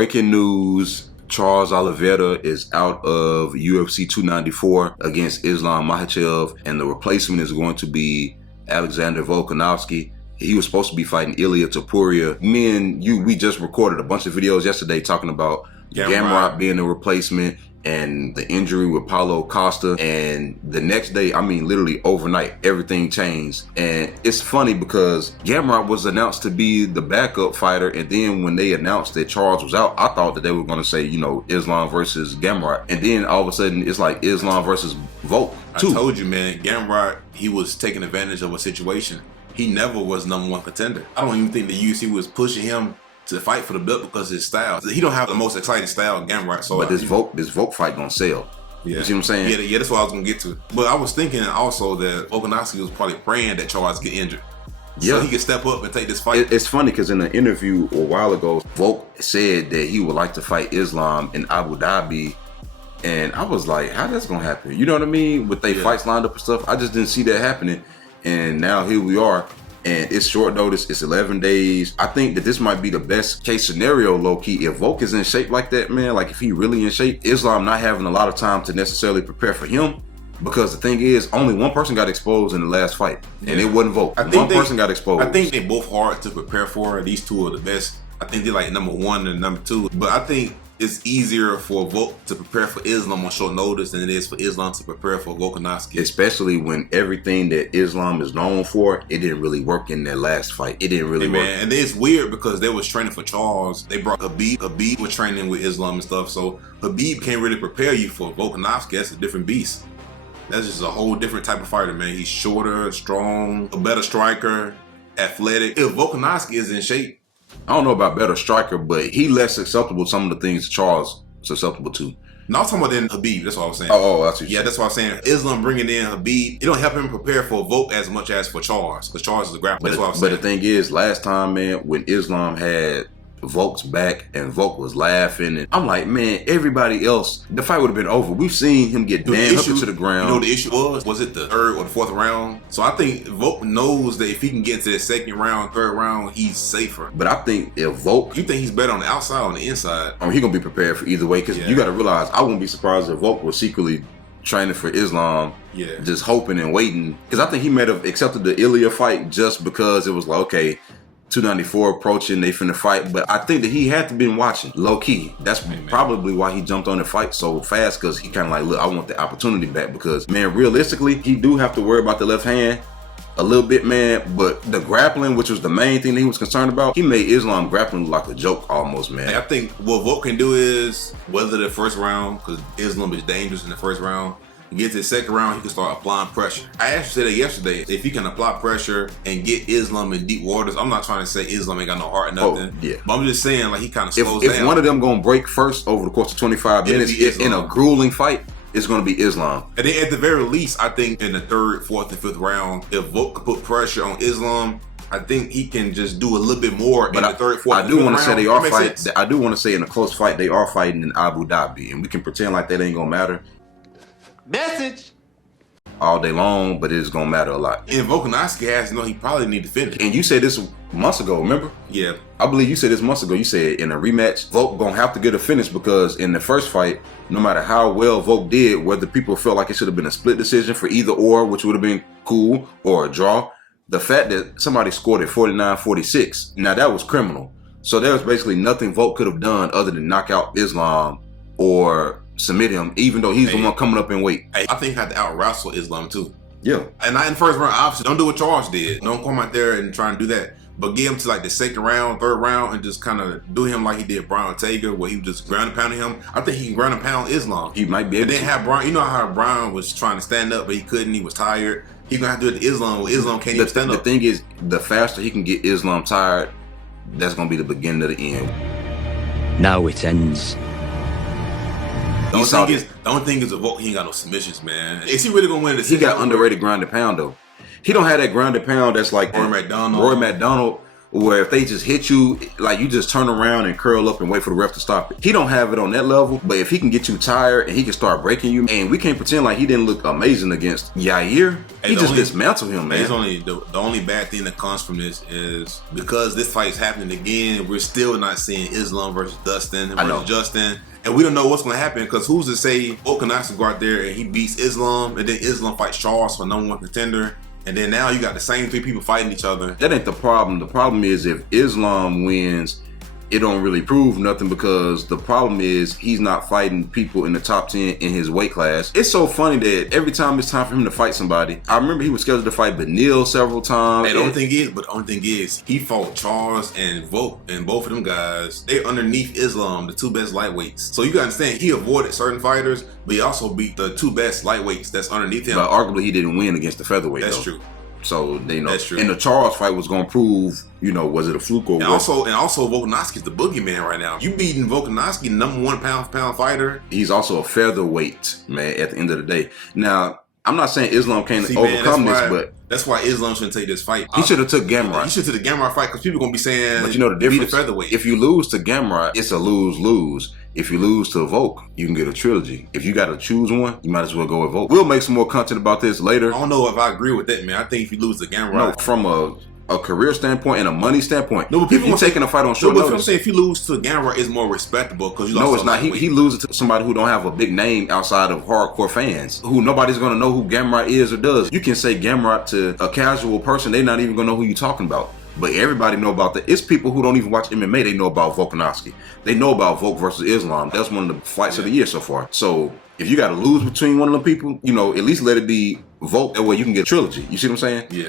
Breaking news. Charles Oliveira is out of UFC 294 against Islam Makhachev, and the replacement is going to be Alexander Volkanovski. He was supposed to be fighting Ilia Topuria. Me and you, we just recorded a bunch of videos yesterday talking about Gamrot being the replacement and the injury with Paulo Costa. And the next day, I mean, literally overnight, everything changed. And it's funny because Gamrot was announced to be the backup fighter. And then when they announced that Charles was out, I thought that they were going to say, Islam versus Gamrot. And then all of a sudden, it's like Islam versus Volk, too. I told you, man, Gamrot, he was taking advantage of a situation. He never was number one contender. I don't even think the UFC was pushing him to fight for the belt because of his style. He don't have the most exciting style, Gamrot. So, but this Volk fight gonna sell. Yeah. You see what I'm saying? Yeah, that's what I was gonna get to. But I was thinking also that Volkanovski was probably praying that Charles get injured. So he could step up and take this fight. It's funny because in an interview a while ago, Volk said that he would like to fight Islam in Abu Dhabi. And I was like, how that's gonna happen? You know what I mean? With they fights lined up and stuff. I just didn't see that happening. And now here we are. And it's short notice. It's 11 days. I think that this might be the best case scenario, low-key. If Volk is in shape like that, man, like if he really in shape, Islam not having a lot of time to necessarily prepare for him. Because the thing is, only one person got exposed in the last fight. And it wasn't Volk. One person got exposed. I think they both hard to prepare for. These two are the best. I think they're like number one and number two. But I think it's easier for Volk to prepare for Islam on short notice than it is for Islam to prepare for Volkanovski. Especially when everything that Islam is known for, it didn't really work in that last fight. It didn't really work. And it's weird because they was training for Charles. They brought Habib. Habib was training with Islam and stuff. So Habib can't really prepare you for Volkanovski. That's a different beast. That's just a whole different type of fighter, man. He's shorter, strong, a better striker, athletic. If Volkanovski is in shape, I don't know about better striker, but he less susceptible to some of the things Charles susceptible to. No, I'm talking about then Habib. That's what I was saying. Oh, that's what yeah, that's what I was saying. Islam bringing in Habib, it don't help him prepare for Volk as much as for Charles, because Charles is a grappler. That's what I was saying. But the thing is, last time, man, when Islam had Volk's back and Volk was laughing, and I'm like, man, everybody else, the fight would have been over. We've seen him get damn hooked to the ground. You know what the issue was? Was it the third or the fourth round? So I think Volk knows that if he can get to the second round, third round, he's safer. But I think if Volk, you think he's better on the outside or on the inside? I mean, he's gonna be prepared for either way, because you got to realize, I wouldn't be surprised if Volk was secretly training for Islam, just hoping and waiting, because I think he might have accepted the Ilia fight just because it was like, okay, 294 approaching, they finna fight. But I think that he had to been watching low-key. That's probably why he jumped on the fight so fast, because he kind of like, look, I want the opportunity back, because, man, realistically, he do have to worry about the left hand a little bit, man. But the grappling, which was the main thing that he was concerned about, he made Islam grappling look like a joke almost, man. I think what Volk can do is weather the first round, because Islam is dangerous in the first round. Get to the second round, he can start applying pressure. I actually said that yesterday. If he can apply pressure and get Islam in deep waters, I'm not trying to say Islam ain't got no heart or nothing. But I'm just saying, like, he kind of slows down. If one of them gonna break first over the course of 25 minutes in a grueling fight, it's gonna be Islam. And then at the very least, I think in the third, fourth, and fifth round, if Volk could put pressure on Islam, I think he can just do a little bit more in the third, fourth, I do want to say they are fighting. I do want to say in a close fight, they are fighting in Abu Dhabi, and we can pretend like that ain't gonna matter. Message. All day long, but it's gonna matter a lot. And Volkanovski has to know he probably need to finish. And you said this months ago, remember? Yeah. I believe you said this months ago. You said in a rematch, Volk gonna have to get a finish, because in the first fight, no matter how well Volk did, whether people felt like it should have been a split decision for either or, which would have been cool, or a draw, the fact that somebody scored at 49-46, now that was criminal. So there was basically nothing Volk could have done other than knock out Islam or submit him, even though he's the one coming up in weight. I think he had to out-wrestle Islam too. Yeah. And not in the first round, obviously. Don't do what Charles did. Don't come out there and try and do that. But get him to like the second round, third round, and just kind of do him like he did Brian Ortega, where he was just ground and pounding him. I think he can ground and pound Islam. He might be able to. And then have Brian, you know how Brian was trying to stand up, but he couldn't, he was tired. He's going to have to do it to Islam, where Islam can't even stand up. The thing is, the faster he can get Islam tired, that's going to be the beginning of the end. Now it ends. The only thing is, Volk, he ain't got no submissions, man. Is he really gonna win this? He got underrated ground and pound though. He don't have that ground and pound that's like Roy McDonald. Roy McDonald, where if they just hit you, like you just turn around and curl up and wait for the ref to stop it. He don't have it on that level, but if he can get you tired and he can start breaking you, and we can't pretend like he didn't look amazing against Yair. He just dismantled him, man. The only bad thing that comes from this is because this fight's happening again, we're still not seeing Islam versus Dustin versus Justin. And we don't know what's going to happen because who's to say Volkanovski go out there and he beats Islam and then Islam fights Charles for number 1 contender. And then now you got the same 3 people fighting each other. That ain't the problem. The problem is if Islam wins, it don't really prove nothing because the problem is he's not fighting people in the top 10 in his weight class. It's so funny that every time it's time for him to fight somebody, I remember he was scheduled to fight Benil several times. And the only thing is, he fought Charles and Volk, and both of them guys, they're underneath Islam, the 2 best lightweights. So you gotta understand, he avoided certain fighters, but he also beat the 2 best lightweights that's underneath him. But arguably he didn't win against the featherweight. That's true. So they know. That's true. And the Charles fight was gonna prove, was it a fluke or what? And also Volkanovski's the boogeyman right now. You beating Volkanovski, number 1 pound for pound fighter. He's also a featherweight, man, at the end of the day. Now, I'm not saying Islam can't overcome this, but that's why Islam shouldn't take this fight. He should have took Gamrot. He should have took the Gamrot fight because people are gonna be saying, but you know the difference. Be the featherweight. If you lose to Gamrot, it's a lose-lose. If you lose to Volk, you can get a trilogy. If you got to choose one, you might as well go with Volk. We'll make some more content about this later. I don't know if I agree with that, man. I think if you lose to Gamrot, no, from a career standpoint and a money standpoint. No, but people if you're taking a fight on short notice. I'm saying if you lose to Gamrot, it's more respectable because you lost. No, it's not. He loses to somebody who don't have a big name outside of hardcore fans, who nobody's gonna know who Gamrot is or does. You can say Gamrot to a casual person, they're not even gonna know who you're talking about. But everybody know about that. It's people who don't even watch MMA. They know about Volkanovski. They know about Volk versus Islam. That's one of the fights of the year so far. So if you got to lose between one of them people, at least let it be Volk. That way you can get a trilogy. You see what I'm saying? Yeah.